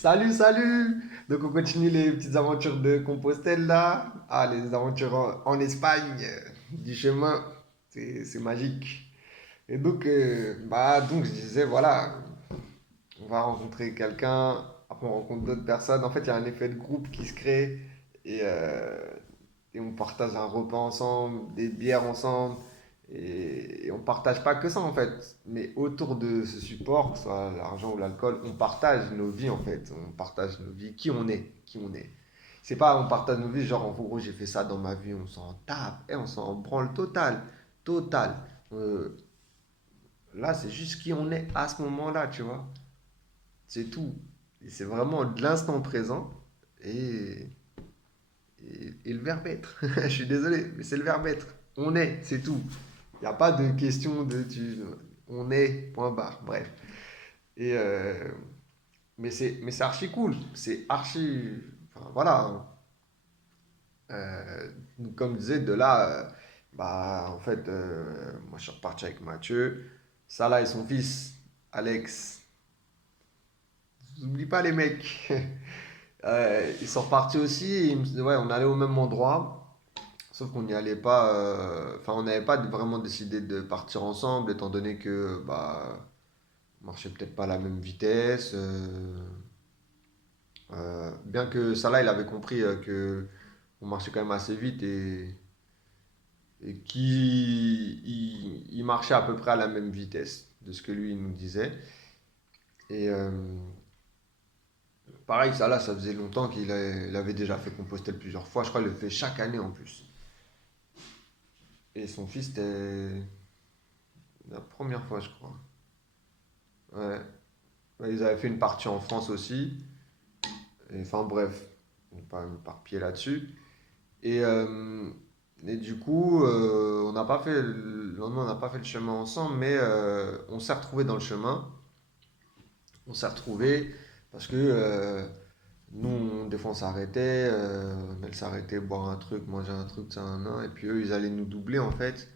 Salut, salut! Donc on continue les petites aventures de Compostelle là. Ah, les aventures en Espagne, du chemin, c'est magique. Et donc, donc je disais, voilà, on va rencontrer quelqu'un, après on rencontre d'autres personnes. En fait, il y a un effet de groupe qui se crée et, euh, et on partage un repas ensemble, des bières ensemble. Et on partage pas que ça en fait, mais autour de ce support, que ce soit l'argent ou l'alcool, on partage nos vies en fait. On partage nos vies, qui on est, qui on est. C'est pas on partage nos vies, genre en gros j'ai fait ça dans ma vie, on s'en tape, et on s'en branle total, total. Euh, Là c'est juste qui on est à ce moment-là, tu vois. C'est tout. Et c'est vraiment de l'instant présent et, et le verbe être. Je suis désolé, mais c'est le verbe être. On est, c'est tout. Il n'y a pas de question de on est, point barre. Bref. Et mais c'est archi cool. C'est archi. Enfin, voilà. Donc, comme je disais, de là, en fait, moi je suis reparti avec Mathieu. Salah et son fils, Alex. N'oublie pas les mecs. Ils sont repartis aussi. Et ouais, on allait au même endroit. Sauf qu'on n'y allait pas. Enfin, on n'avait pas vraiment décidé de partir ensemble, étant donné que on marchait peut-être pas à la même vitesse. Bien que Salah, il avait compris que on marchait quand même assez vite et qu'il marchait à peu près à la même vitesse de ce que lui il nous disait. Et pareil, Salah, ça faisait longtemps il avait déjà fait Compostelle plusieurs fois. Je crois qu'il le fait chaque année en plus. Et son fils, c'était la première fois, je crois. Ouais. Ouais, ils avaient fait une partie en France aussi. Et, enfin bref, on va pas m'éparpiller là-dessus. Et, euh, et du coup, on n'a pas fait le lendemain, on n'a pas fait le chemin ensemble, mais on s'est retrouvés dans le chemin. On s'est retrouvés parce que nous, des fois, on s'arrêtait, on allait s'arrêter, boire un truc, manger un truc, ça, et puis eux, ils allaient nous doubler en fait.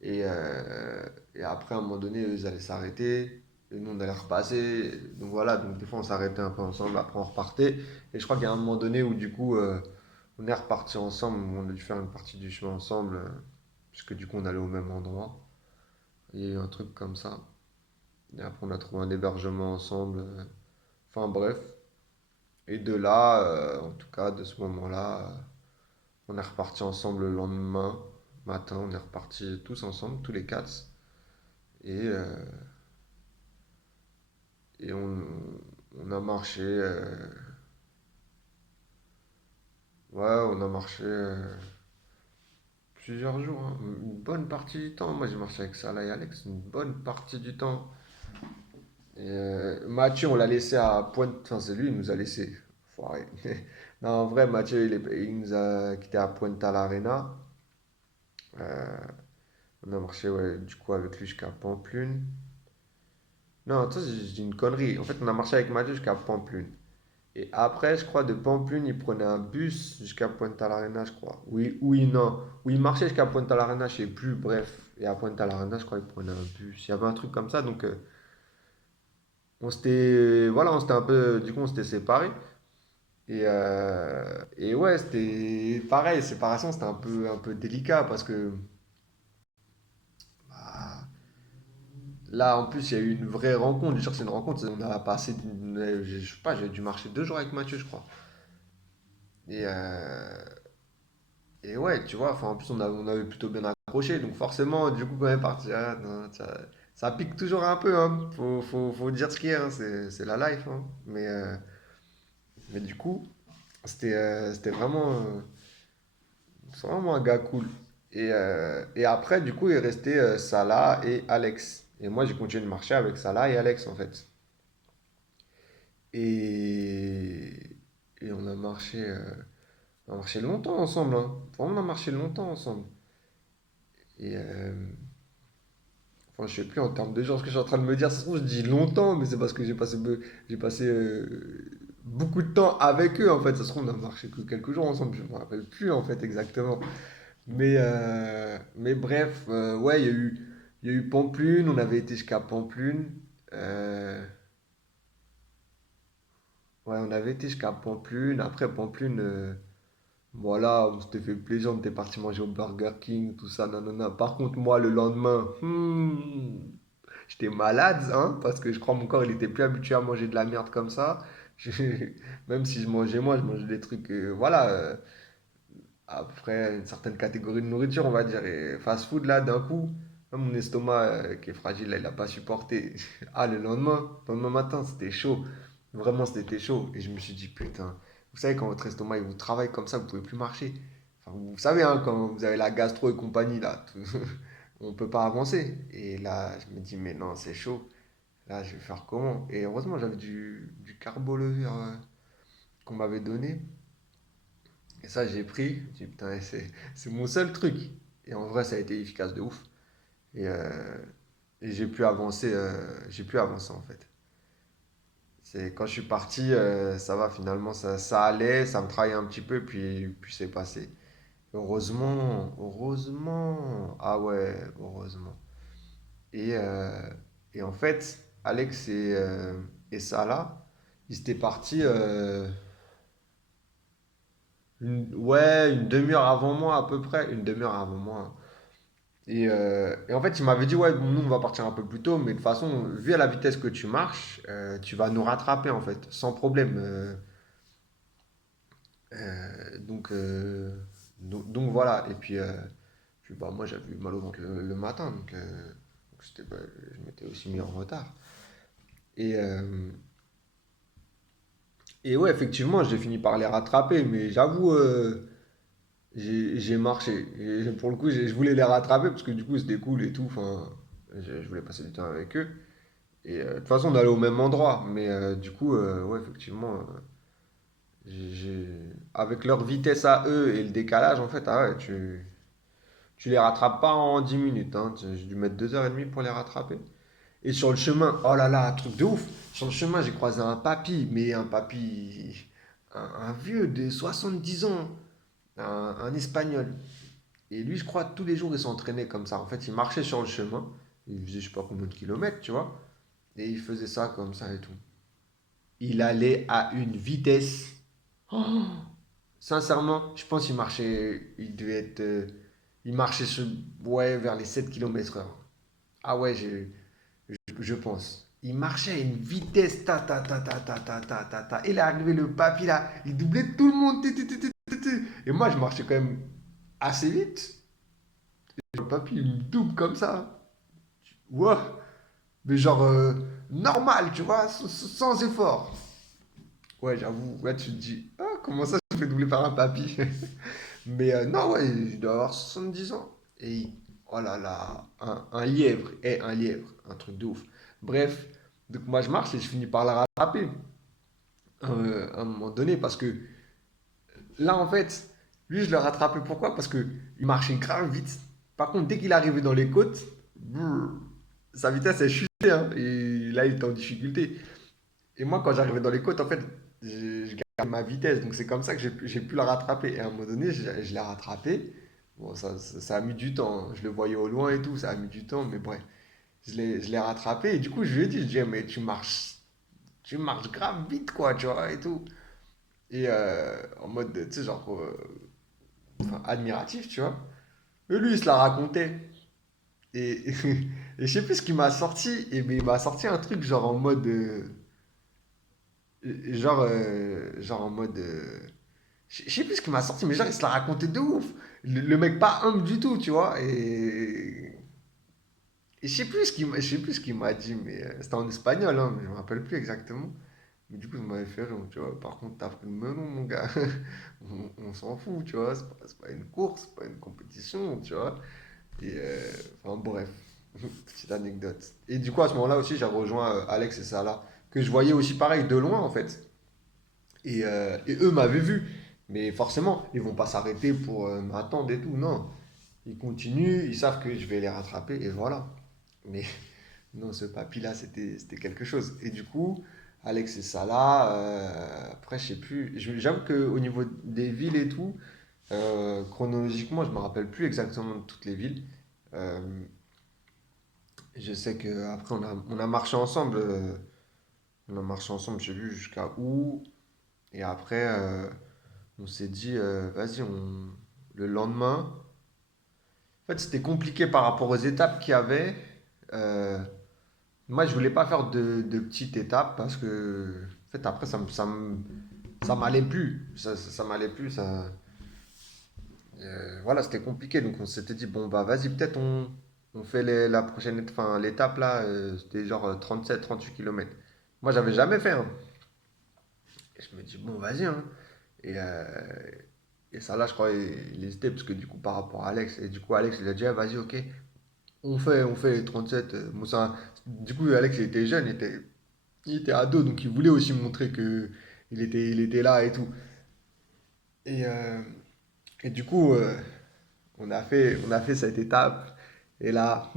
Et après, à un moment donné, eux, ils allaient s'arrêter. Et nous, on allait repasser. Donc voilà, donc des fois, on s'arrêtait un peu ensemble, après, on repartait. Et je crois qu'il y a un moment donné où, du coup, on est reparti ensemble. On a dû faire une partie du chemin ensemble, puisque du coup, on allait au même endroit. Il y a eu un truc comme ça. Et après, on a trouvé un hébergement ensemble. Enfin, bref. Et de là, en tout cas, de ce moment-là, on est reparti ensemble le lendemain matin. On est repartis tous ensemble, tous les quatre. Et, et on a marché. Ouais, on a marché plusieurs jours, hein. Une bonne partie du temps. Moi, j'ai marché avec Salah et Alex une bonne partie du temps. Et Mathieu, on l'a laissé à Pointe. Enfin, c'est lui, il nous a laissé. Foiré. Non, en vrai, Mathieu, il nous a quitté à Puente à l'Arena. Euh, on a marché, ouais, du coup, avec lui jusqu'à Pamplune. Non, ça, je dis une connerie. En fait, on a marché avec Mathieu jusqu'à Pamplune. Et après, je crois, de Pamplune, il prenait un bus jusqu'à Puente l'Arena, je crois. Oui, oui, non. Oui, il marchait jusqu'à Puente l'Arena, je sais plus, bref. Et à Puente l'Arena, je crois qu'il prenait un bus. Il y avait un truc comme ça, donc on s'était un peu, du coup, on s'était séparés. Et ouais, c'était pareil, séparation, c'était un peu délicat parce que bah, là, en plus, il y a eu une vraie rencontre. Je suis sûr que c'est une rencontre. On a passé, je sais pas, j'ai dû marcher 2 jours avec Mathieu, je crois. Et, Et ouais, tu vois, enfin, en plus on avait plutôt bien accroché, donc forcément, du coup, quand même partir, ah, non, ça pique toujours un peu, hein. Faut dire ce qu'il y a, hein, c'est la life, hein. Mais du coup, c'est vraiment un gars cool. Et après, du coup, il restait Salah et Alex. Et moi, j'ai continué de marcher avec Salah et Alex, en fait. Et, et on a marché longtemps ensemble, hein. Vraiment, on a marché longtemps ensemble. Et, enfin, je sais plus en termes de jours ce que je suis en train de me dire. Ça se trouve, je dis longtemps, mais c'est parce que j'ai passé beaucoup de temps avec eux en fait. Ça se trouve, on a marché que quelques jours ensemble. Je me rappelle plus en fait exactement. Mais bref, ouais, il y a eu Pamplune. On avait été jusqu'à Pamplune. Euh, Ouais, on avait été jusqu'à Pamplune. Après, Pamplune, voilà, on s'était fait plaisir, on était parti manger au Burger King, tout ça, nanana. Par contre, moi, le lendemain, j'étais malade, hein, parce que je crois que mon corps, il était plus habitué à manger de la merde comme ça. Je- Même si je mangeais moi, je mangeais des trucs, voilà, après une certaine catégorie de nourriture, on va dire. Et fast-food, là, d'un coup, mon estomac, qui est fragile, là, il n'a pas supporté. Ah, le lendemain matin, c'était chaud. Vraiment, c'était chaud. Et je me suis dit, putain, vous savez, quand votre estomac, il vous travaille comme ça, vous pouvez plus marcher. Enfin, vous savez, hein, quand vous avez la gastro et compagnie, là, on peut pas avancer. Et là, je me dis, mais non, c'est chaud. Là, je vais faire comment? Et heureusement, j'avais du carbo levure qu'on m'avait donné. Et ça, j'ai pris. J'ai dit, putain, c'est mon seul truc. Et en vrai, ça a été efficace de ouf. Et, euh, et j'ai pu avancer en fait. C'est quand je suis parti, ça va finalement, ça allait, ça me travaillait un petit peu, puis c'est passé. Heureusement, heureusement, ah ouais, heureusement. Et, euh, et en fait, Alex et Salah, ils étaient partis, ouais, une demi-heure avant moi à peu près, une demi-heure avant moi. Et en fait, il m'avait dit, ouais, bon, nous, on va partir un peu plus tôt, mais de toute façon, vu à la vitesse que tu marches, tu vas nous rattraper, en fait, sans problème. Donc, donc voilà. Et puis bah, moi, j'avais eu mal au ventre le matin, donc bah, je m'étais aussi mis en retard. Et, euh, et ouais, effectivement, j'ai fini par les rattraper, mais j'avoue, j'ai marché. Et pour le coup, je voulais les rattraper parce que du coup, c'était cool et tout. Enfin, je voulais passer du temps avec eux. De toute façon, on allait au même endroit. Mais du coup, ouais, effectivement, avec leur vitesse à eux et le décalage, en fait, ah ouais, tu les rattrapes pas en 10 minutes. Hein. J'ai dû mettre 2h30 pour les rattraper. Et sur le chemin, oh là là, truc de ouf. Sur le chemin, j'ai croisé un papy, mais un papy, un vieux de 70 ans, un espagnol. Et lui, je crois, tous les jours, il s'entraînait comme ça. En fait, il marchait sur le chemin. Il faisait je sais pas combien de kilomètres, tu vois. Et il faisait ça comme ça et tout. Il allait à une vitesse. Oh, sincèrement, je pense qu'il marchait. Il devait être. Il marchait ouais, vers les 7 kilomètres heure. Ah ouais, je pense. Il marchait à une vitesse. Ta ta ta ta ta ta ta ta ta. Il est arrivé le papy là. Il doublait tout le monde. Et moi, je marchais quand même assez vite. Le papy, il me double comme ça. Ouais. Mais genre, normal, tu vois, sans effort. Ouais, j'avoue, ouais, tu te dis, ah, comment ça je fais doubler par un papy? Mais non, ouais, il doit avoir 70 ans. Oh là là, un lièvre, un lièvre, un truc de ouf. Bref, donc moi je marche et je finis par la rattraper à un moment donné parce que là, en fait, lui, je l'ai rattrapé pourquoi? Parce que il marchait grave vite. Par contre, dès qu'il arrivait dans les côtes, brrr, sa vitesse a chuté, hein, et là, il était en difficulté. Et moi, quand j'arrivais dans les côtes, en fait, je gardais ma vitesse. Donc, c'est comme ça que j'ai pu la rattraper. Et à un moment donné, je l'ai rattrapé. Bon, ça a mis du temps, hein. Je le voyais au loin et tout, ça a mis du temps, mais bref. Je l'ai rattrapé. Et du coup, je lui ai dit, je dis, eh, mais tu marches grave vite, quoi, tu vois, et tout. Et en mode, tu sais, genre, enfin, admiratif, tu vois. Et lui, il se la racontait. Et, et je sais plus ce qu'il m'a sorti. Et mais il m'a sorti un truc genre en mode. Genre en mode. Je sais plus ce qu'il m'a sorti, mais genre, il se la racontait de ouf. Le mec pas humble du tout, tu vois. Et je sais plus ce qu'il m'a dit, mais c'était en espagnol, hein, mais je me rappelle plus exactement. Mais du coup, ça m'avait fait rire, tu vois. Par contre, t'as pris le melon, mon gars. On s'en fout, tu vois. C'est pas une course, c'est pas une compétition, tu vois. Enfin bref, petite anecdote. Et du coup, à ce moment-là aussi, j'ai rejoint Alex et Salah, que je voyais aussi pareil de loin en fait. Et eux m'avaient vu. Mais forcément, ils vont pas s'arrêter pour m'attendre et tout. Non, ils continuent, ils savent que je vais les rattraper et voilà. Mais non, ce papy-là, c'était quelque chose. Et du coup, Alex et Salah, après, je sais plus. J'avoue qu'au niveau des villes et tout, chronologiquement, je me rappelle plus exactement de toutes les villes. Euh, je sais qu'après, on a marché ensemble. On a marché ensemble, j'ai vu jusqu'à où. Et après, on s'est dit, vas-y, le lendemain. En fait, c'était compliqué par rapport aux étapes qu'il y avait. Euh, Moi, je voulais pas faire de petites étapes parce que, en fait, après, ça m'allait plus. Ça m'allait plus. Voilà, c'était compliqué. Donc, on s'était dit, bon, bah, vas-y, peut-être on fait la prochaine, enfin, l'étape là, c'était genre 37-38 km. Moi, j'avais jamais fait, hein. Et je me dis, bon, vas-y, hein. Et, euh, et ça, là, je crois, il hésitait parce que du coup, par rapport à Alex, et du coup, Alex, il a dit, ah, vas-y, ok, on fait les 37. Bon, du coup, Alex, il était jeune, il était ado, donc il voulait aussi montrer que il était là et tout. Et, euh, et du coup, on a fait cette étape. Et là,